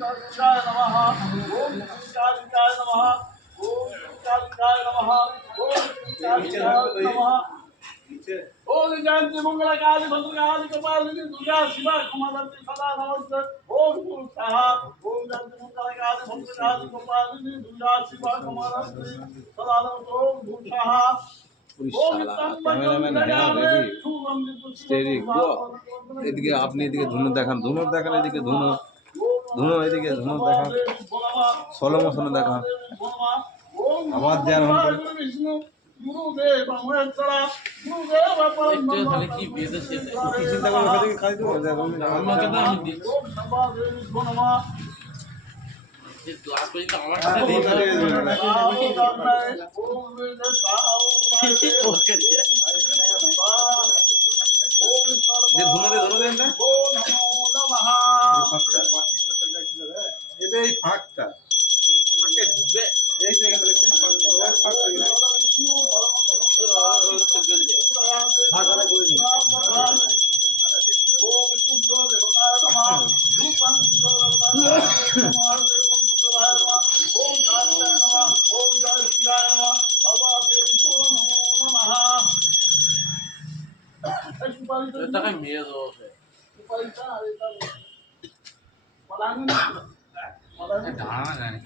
কালিকায় নমঃ ওম কালিকায় নমঃ ওম কালিকায় নমঃ ওম কালিকায় নমঃ ओम जयंती मंगला काली भद्रकाली कपालिनी दुर्गा शिवा कुमारती सदा नमस्ते ओम गुरु स्वाहा ओम जयंती मंगला काली भद्रकाली कपालिनी दुर्गा शिवा कुमारती सदा नमस्ते ओम गुरु स्वाहा ক্যামেরাম্যান হ্যাঁ দেখি স্টেরিক এদিকে আপনি এদিকে ধুনো দেখান এদিকে ধুনো এদিকে ধুনো দেখান স্লো মোশনে দেখান আবার দেন গুরুদেব মহেশ্বরা গুরুদেব তাহলে কি বেঁধেছে কি চিন্তা করে ওখানে কাজ দেবো আমাকে তো আমি দিই ওম সর্বাদেবী নমঃ যে ক্লাস করি তো আমার সাথে দিই ওকে যে ধুনো দেন না এই ফাঁকটা ফাঁকে ঢুকবে এই তো এখানে দেখছেন ফাঁকটা টাকা মেয়ে দেবো ধারণা জানি